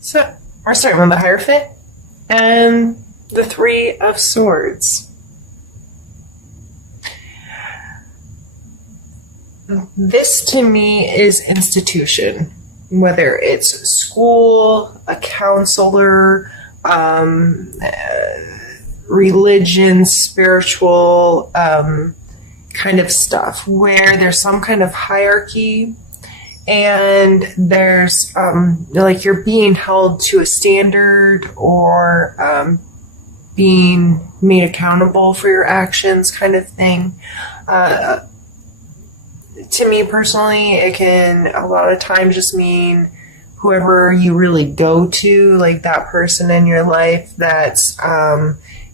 So we're starting with the Hierophant and the Three of Swords. This to me is institution, whether it's school, a counselor, religion, spiritual kind of stuff, where there's some kind of hierarchy and there's like you're being held to a standard or being made accountable for your actions kind of thing. To me personally, it can a lot of times just mean whoever you really go to, like that person in your life that's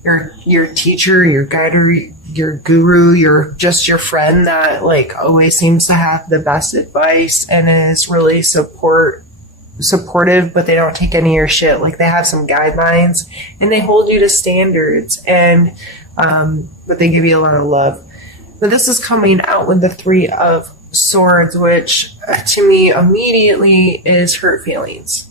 your teacher, your guide, or your guru, your friend that like always seems to have the best advice and is really supportive, but they don't take any of your shit. Like they have some guidelines and they hold you to standards, and but they give you a lot of love. But this is coming out with the Three of Swords, which to me immediately is hurt feelings.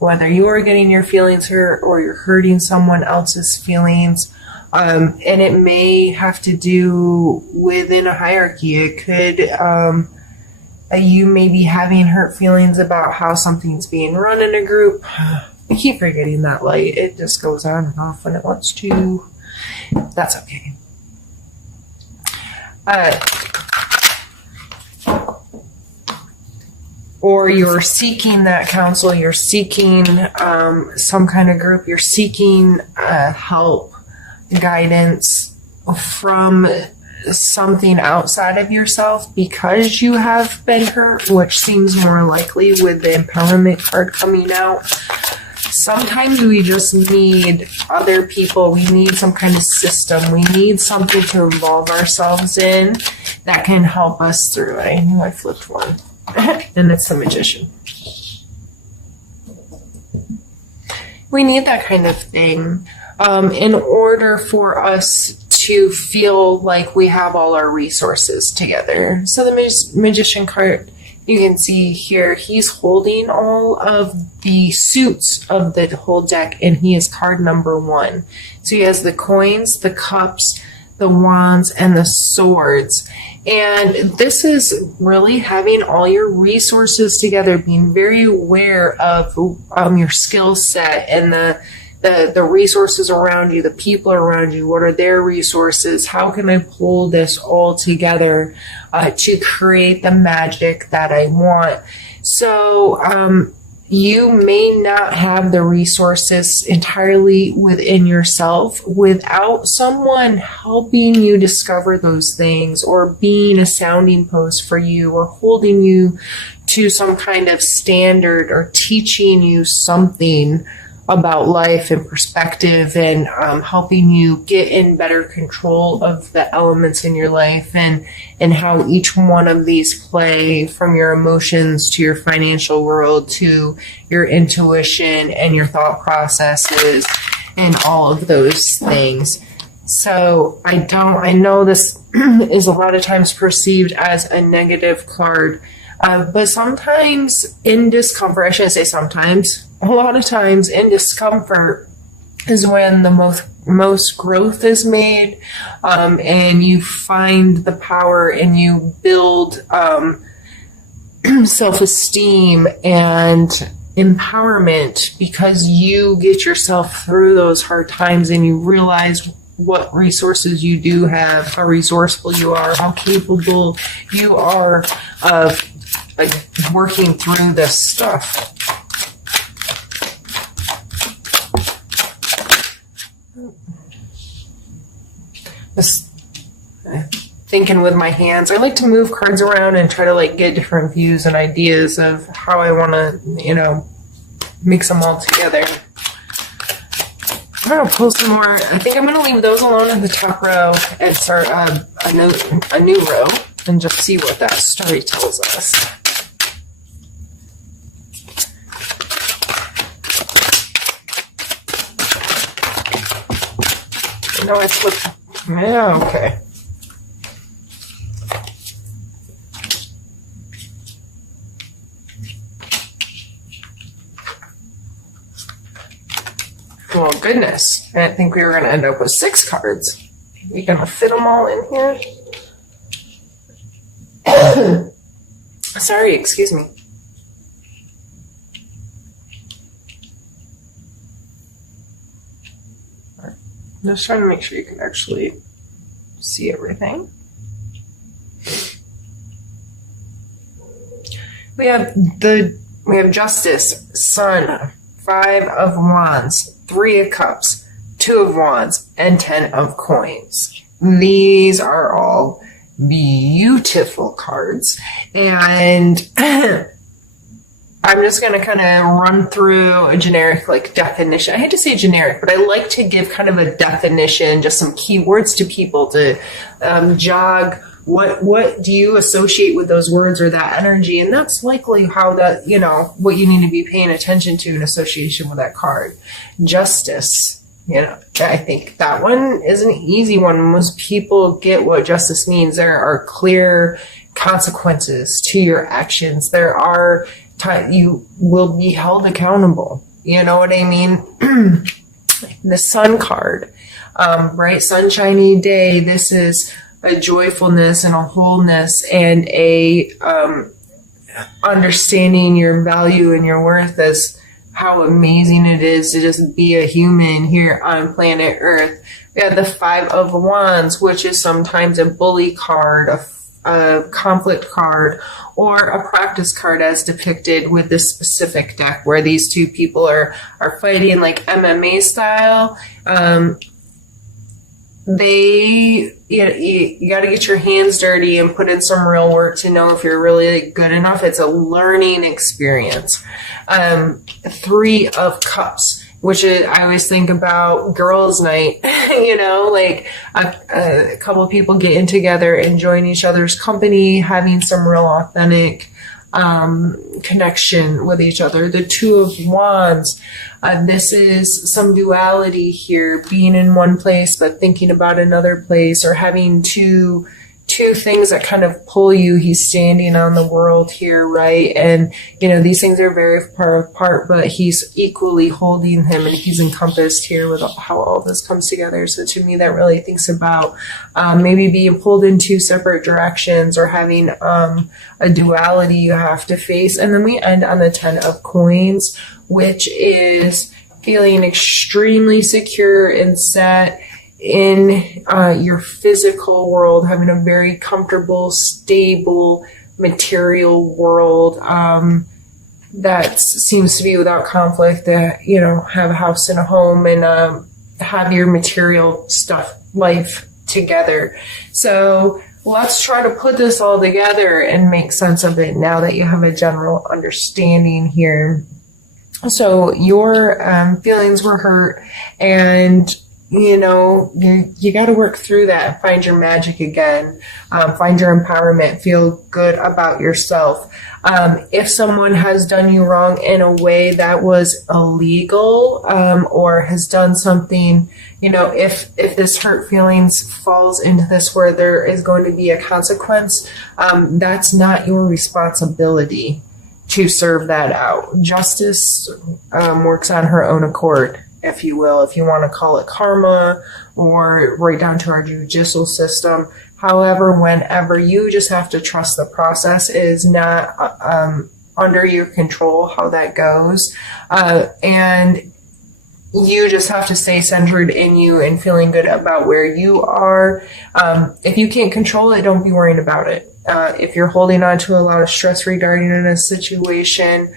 Whether you are getting your feelings hurt or you're hurting someone else's feelings. And it may have to do within a hierarchy. It could, you may be having hurt feelings about how something's being run in a group. I keep forgetting that light. It just goes on and off when it wants to. That's okay. Or you're seeking that counsel, you're seeking some kind of group, you're seeking help, guidance from something outside of yourself because you have been hurt, which seems more likely with the empowerment card coming out. Sometimes we just need other people. We need some kind of system. We need something to involve ourselves in that can help us through it. I knew I flipped one. And it's the Magician. We need that kind of thing in order for us to feel like we have all our resources together. So the Magician card, you can see here, he's holding all of the suits of the whole deck, and he is card number 1. So he has the coins, the cups, the wands, and the swords. And this is really having all your resources together, being very aware of your skill set and the resources around you, the people around you. What are their resources? How can I pull this all together to create the magic that I want? So you may not have the resources entirely within yourself without someone helping you discover those things, or being a sounding post for you, or holding you to some kind of standard, or teaching you something about life and perspective, and helping you get in better control of the elements in your life, and how each one of these play, from your emotions to your financial world to your intuition and your thought processes and all of those things. So I know this is a lot of times perceived as a negative card, but sometimes in discomfort, I shouldn't say sometimes, a lot of times in discomfort is when the most growth is made, and you find the power and you build self-esteem and empowerment, because you get yourself through those hard times and you realize what resources you do have, how resourceful you are, how capable you are of working through this stuff. Just thinking with my hands. I like to move cards around and try to like get different views and ideas of how I want to, mix them all together. I'm going to pull some more. I think I'm going to leave those alone in the top row and start a new row and just see what that story tells us. No, I flipped. Yeah, okay. Well, goodness. I didn't think we were going to end up with 6 cards. We going to fit them all in here? Sorry, excuse me. Just trying to make sure you can actually see everything. We have Justice, Sun, 5 of Wands, 3 of Cups, 2 of Wands, and 10 of Coins. These are all beautiful cards, and I'm just going to kind of run through a generic definition. I hate to say generic, but I like to give kind of a definition, just some keywords to people to jog what do you associate with those words or that energy, and that's likely how that, what you need to be paying attention to in association with that card. Justice. I think that one is an easy one. Most people get what justice means. There are clear consequences to your actions. There are you will be held accountable. You know what I mean? The Sun card, bright sunshiny day. This is a joyfulness and a wholeness and a understanding your value and your worth as how amazing it is to just be a human here on planet Earth. We have the 5 of Wands, which is sometimes a bully card, a conflict card, or a practice card as depicted with this specific deck where these two people are fighting like MMA style. You got to get your hands dirty and put in some real work to know if you're really good enough. It's a learning experience. 3 of Cups, which is, I always think about girls' night, like a couple of people getting together, enjoying each other's company, having some real authentic connection with each other. The 2 of Wands, this is some duality here, being in one place but thinking about another place, or having two things that kind of pull you. He's standing on the world here, right? And these things are very far apart, but he's equally holding him, and he's encompassed here with how all this comes together. So to me, that really thinks about maybe being pulled in 2 separate directions, or having a duality you have to face. And then we end on the 10 of Coins, which is feeling extremely secure and set in your physical world, having a very comfortable, stable, material world that seems to be without conflict, that, have a house and a home and have your material stuff, life together. So let's try to put this all together and make sense of it now that you have a general understanding here. So your feelings were hurt, and you got to work through that, find your magic again, find your empowerment, feel good about yourself. If someone has done you wrong in a way that was illegal, or has done something, if this hurt feelings falls into this where there is going to be a consequence, that's not your responsibility to serve that out. Justice works on her own accord, if you will, if you want to call it karma, or right down to our judicial system. However, whenever, you just have to trust the process is not under your control how that goes. And you just have to stay centered in you and feeling good about where you are. If you can't control it, don't be worrying about it. If you're holding on to a lot of stress regarding in a situation,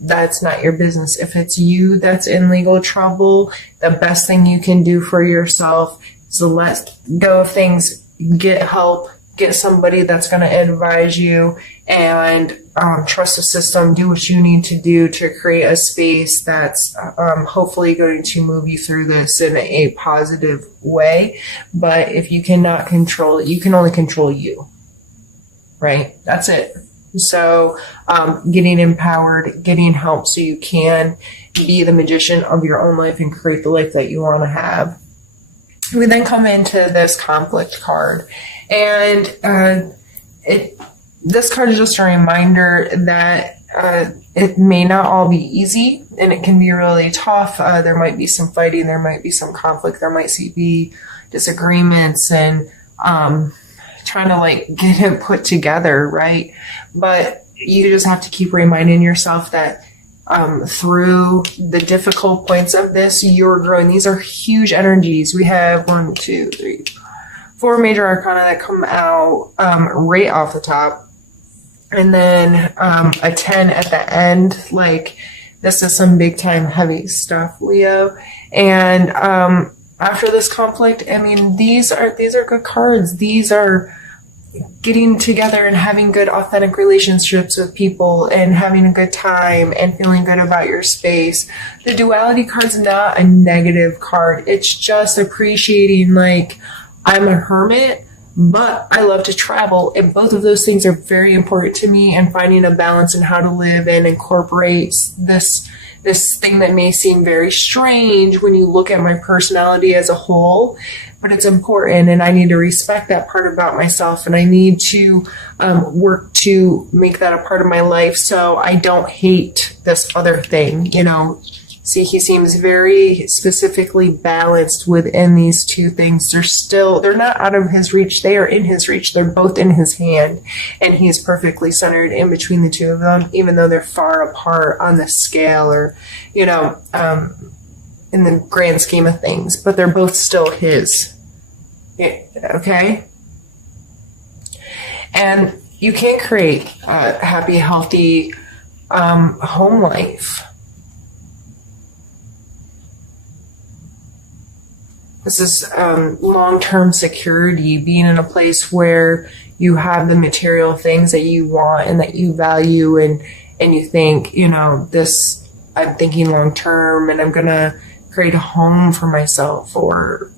that's not your business. If it's you that's in legal trouble, the best thing you can do for yourself is to let go of things, get help, get somebody that's going to advise you, and trust the system. Do what you need to do to create a space that's hopefully going to move you through this in a positive way. But if you cannot control it, you can only control you, right? That's it. So getting empowered, getting help so you can be the magician of your own life and create the life that you want to have. We then come into this conflict card, and this card is just a reminder that it may not all be easy, and it can be really tough. There might be some fighting, there might be some conflict, there might be disagreements, and trying to like get it put together, right? But you just have to keep reminding yourself that through the difficult points of this, you're growing. These are huge energies. We have 1, 2, 3, 4 major arcana that come out right off the top. And then a 10 at the end. Like, this is some big time heavy stuff, Leo. And after this conflict, I mean, these are good cards. These are getting together and having good authentic relationships with people and having a good time and feeling good about your space. The duality card's not a negative card. It's just appreciating, like, I'm a hermit, but I love to travel, and both of those things are very important to me, and finding a balance in how to live and incorporate this thing that may seem very strange when you look at my personality as a whole, but it's important, and I need to respect that part about myself, and I need to work to make that a part of my life so I don't hate this other thing, you know. See, he seems very specifically balanced within these two things. They're not out of his reach. They are in his reach. They're both in his hand. And he's perfectly centered in between the two of them, even though they're far apart on the scale or, you know, in the grand scheme of things. But they're both still his. Okay? And you can't create a happy, healthy home life. This is long-term security, being in a place where you have the material things that you want and that you value, and you think, you know, this, I'm thinking long-term and I'm going to create a home for myself, or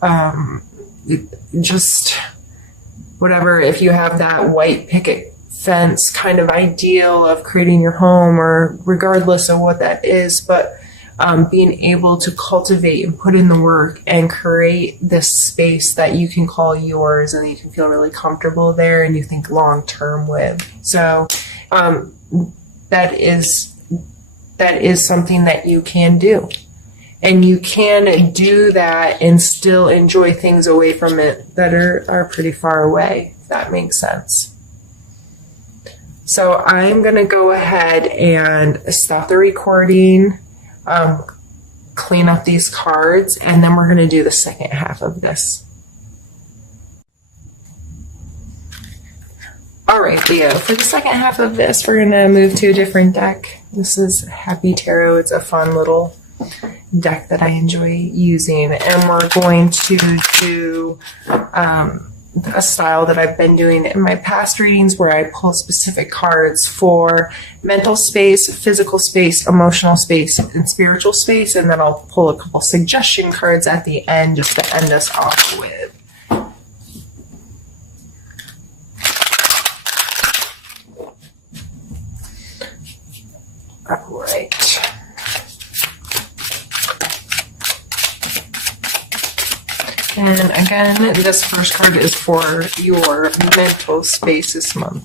just whatever. If you have that white picket fence kind of ideal of creating your home, or regardless of what that is, but being able to cultivate and put in the work and create this space that you can call yours and you can feel really comfortable there and you think long term with. So that is something that you can do. And you can do that and still enjoy things away from it that are pretty far away, if that makes sense. So I'm going to go ahead and stop the recording, clean up these cards, and then we're going to do the second half of this. All right, Leo, for the second half of this, we're going to move to a different deck. This is Happy Tarot. It's a fun little deck that I enjoy using, and we're going to do a style that I've been doing in my past readings, where I pull specific cards for mental space, physical space, emotional space, and spiritual space, and then I'll pull a couple suggestion cards at the end just to end us off with. All right. And again, this first card is for your mental space this month.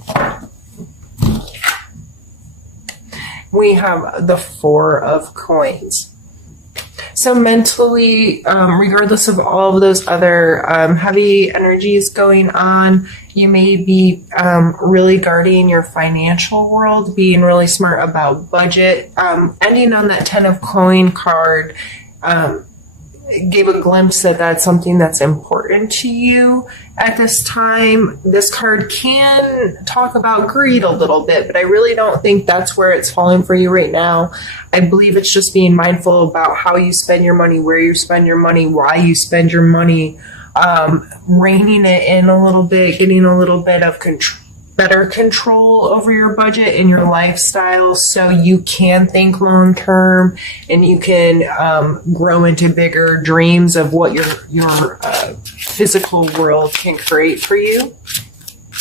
We have the Four of Coins. So mentally, regardless of all of those other heavy energies going on, you may be really guarding your financial world, being really smart about budget. Ending on that Ten of Coin card, gave a glimpse that that's something that's important to you at this time. This card can talk about greed a little bit, but I really don't think that's where it's falling for you right now. I believe it's just being mindful about how you spend your money, where you spend your money, why you spend your money, reining it in a little bit, getting a little bit of better control over your budget and your lifestyle, so you can think long term and you can grow into bigger dreams of what your physical world can create for you.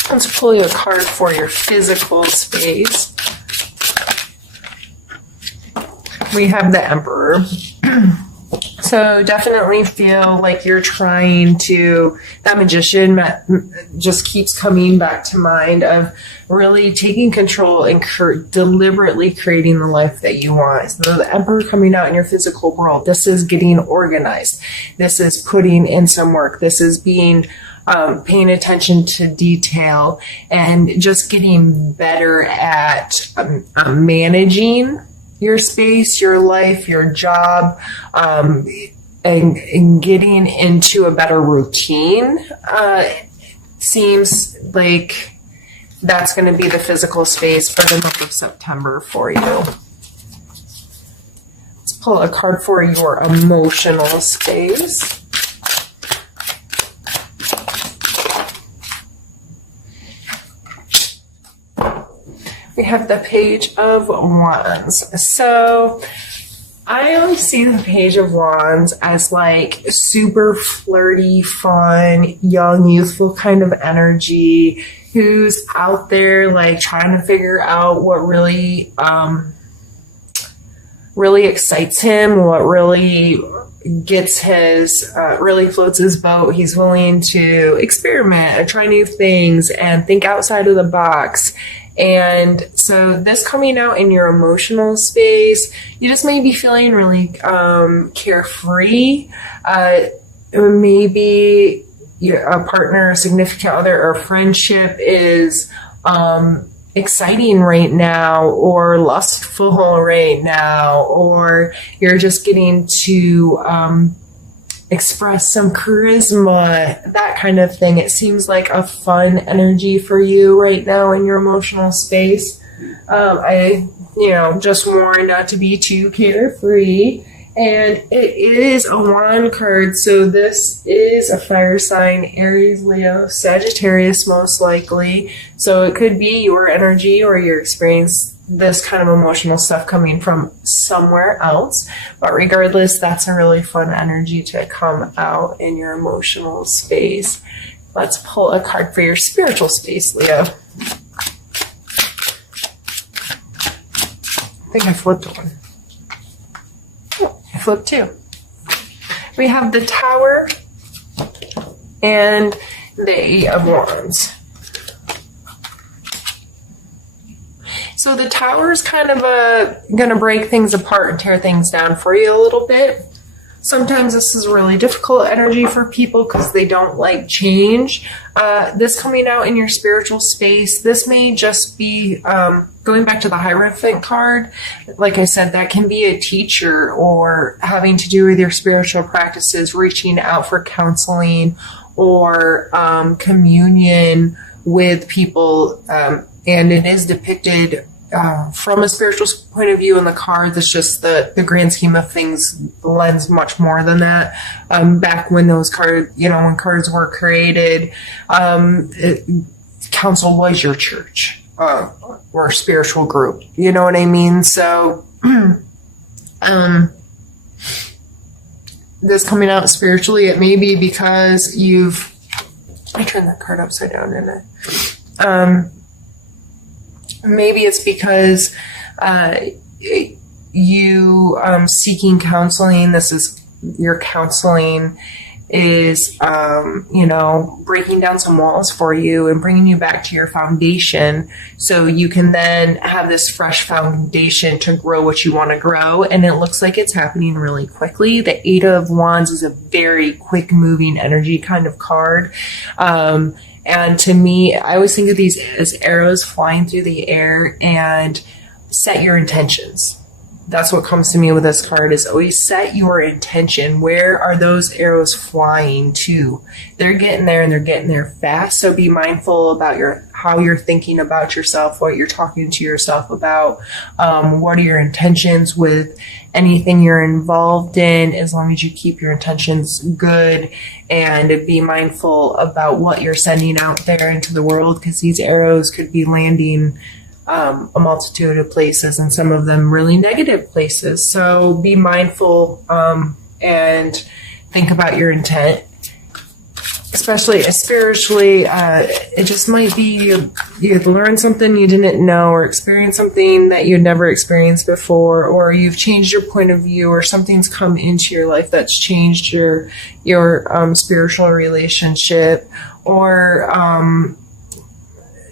Let's pull you a card for your physical space. We have the Emperor. So So definitely feel like you're trying to, that magician just keeps coming back to mind of really taking control and deliberately creating the life that you want. So the Emperor coming out in your physical world, this is getting organized. This is putting in some work. This is being paying attention to detail and just getting better at managing your space, your life, your job, and getting into a better routine. Seems like that's going to be the physical space for the month of September for you. Let's pull a card for your emotional space. We have the Page of Wands. So I always see the Page of Wands as like super flirty, fun, young, youthful kind of energy who's out there like trying to figure out what really excites him, what really gets his, really floats his boat. He's willing to experiment and try new things and think outside of the box. And so this coming out in your emotional space, you just may be feeling really carefree. Maybe a partner, significant other, or friendship is exciting right now, or lustful right now, or you're just getting to express some charisma, that kind of thing. It seems like a fun energy for you right now in your emotional space. I just warn not to be too carefree. And it is a wand card, so this is a fire sign, Aries, Leo, Sagittarius most likely. So it could be your energy or your experience, this kind of emotional stuff coming from somewhere else. But regardless, that's a really fun energy to come out in your emotional space. Let's pull a card for your spiritual space, Leo. I think I flipped one. Oh, I flipped two. We have the Tower and the Eight of Wands. So the Tower is kind of going to break things apart and tear things down for you a little bit. Sometimes this is really difficult energy for people because they don't like change. This coming out in your spiritual space, this may just be going back to the Hierophant card. Like I said, that can be a teacher or having to do with your spiritual practices, reaching out for counseling or communion with people. And it is depicted from a spiritual point of view in the cards. It's just the grand scheme of things lends much more than that. Back when those cards, when cards were created, council was your church or spiritual group. You know what I mean? So this coming out spiritually, it may be because I turned that card upside down, didn't I? Maybe it's because you seeking counseling. This is your counseling is, breaking down some walls for you and bringing you back to your foundation so you can then have this fresh foundation to grow what you want to grow. And it looks like it's happening really quickly. The Eight of Wands is a very quick moving energy kind of card. And to me, I always think of these as arrows flying through the air, and set your intentions. That's what comes to me with this card, is always set your intention. Where are those arrows flying to? They're getting there, and they're getting there fast. So be mindful about how you're thinking about yourself, what you're talking to yourself about. What are your intentions with anything you're involved in, as long as you keep your intentions good, and be mindful about what you're sending out there into the world, because these arrows could be landing a multitude of places, and some of them really negative places. So be mindful and think about your intent. especially spiritually, it just might be you've learned something you didn't know, or experienced something that you'd never experienced before, or you've changed your point of view, or something's come into your life that's changed your spiritual relationship, or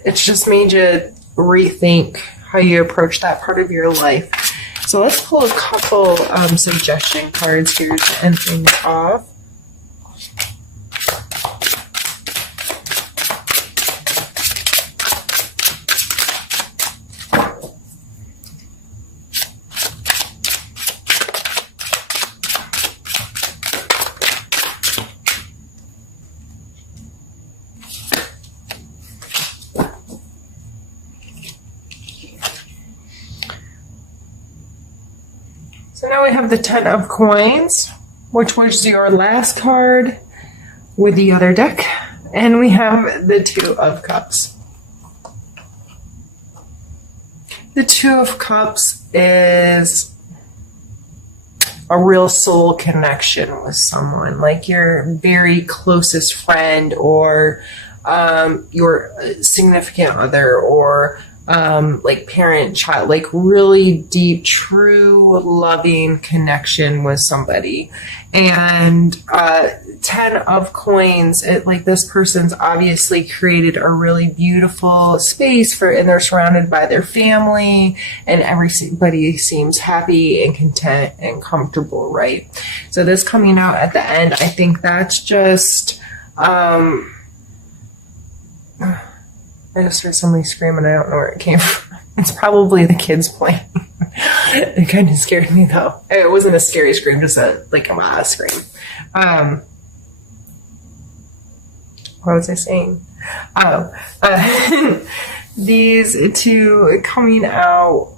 it's just made you rethink how you approach that part of your life. So let's pull a couple suggestion cards here to end things off. So now we have the 10 of coins, which was your last card with the other deck. And we have the 2 of cups. The 2 of cups is a real soul connection with someone, like your very closest friend, or your significant other, or like parent, child, like really deep, true, loving connection with somebody. And 10 of coins, like this person's obviously created a really beautiful space for, and they're surrounded by their family, and everybody seems happy and content and comfortable, right? So this coming out at the end, I think that's just, I just heard somebody screaming. I don't know where it came from. It's probably the kids playing. It kind of scared me, though. It wasn't a scary scream, just a scream. What was I saying? These 2 coming out,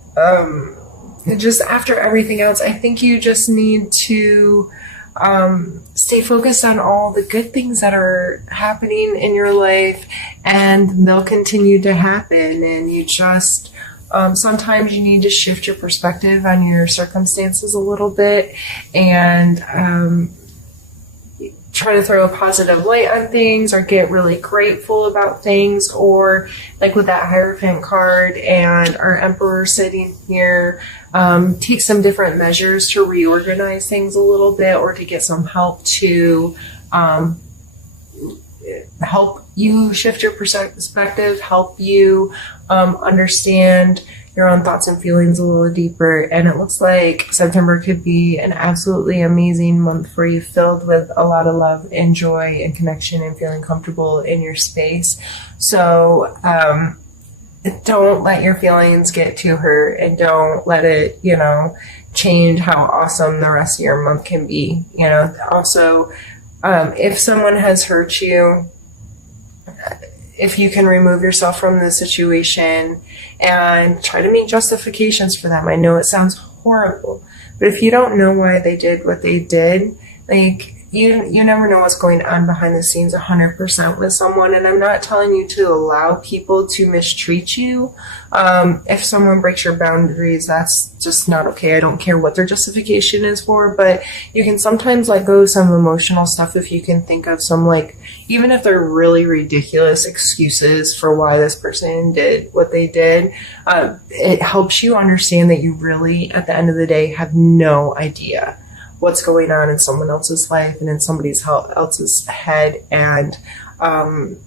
just after everything else, I think you just need to stay focused on all the good things that are happening in your life, and they'll continue to happen. And you just sometimes you need to shift your perspective on your circumstances a little bit, and try to throw a positive light on things, or get really grateful about things, or like with that Hierophant card and our Emperor sitting here, take some different measures to reorganize things a little bit, or to get some help to help you shift your perspective, help you understand your own thoughts and feelings a little deeper. And it looks like September could be an absolutely amazing month for you, filled with a lot of love and joy and connection and feeling comfortable in your space. So don't let your feelings get to hurt, and don't let it, change how awesome the rest of your month can be. Also, if someone has hurt you, if you can remove yourself from the situation and try to make justifications for them. I know it sounds horrible, but if you don't know why they did what they did, like, you never know what's going on behind the scenes 100% with someone. And I'm not telling you to allow people to mistreat you. If someone breaks your boundaries, that's just not okay. I don't care what their justification is for, but you can sometimes let go of some emotional stuff if you can think of some, like, even if they're really ridiculous excuses for why this person did what they did. It helps you understand that you really, at the end of the day, have no idea what's going on in someone else's life and in somebody else's head. And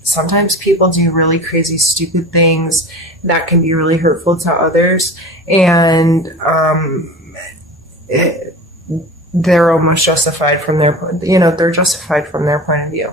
sometimes people do really crazy, stupid things that can be really hurtful to others. And they're almost justified from their, they're justified from their point of view.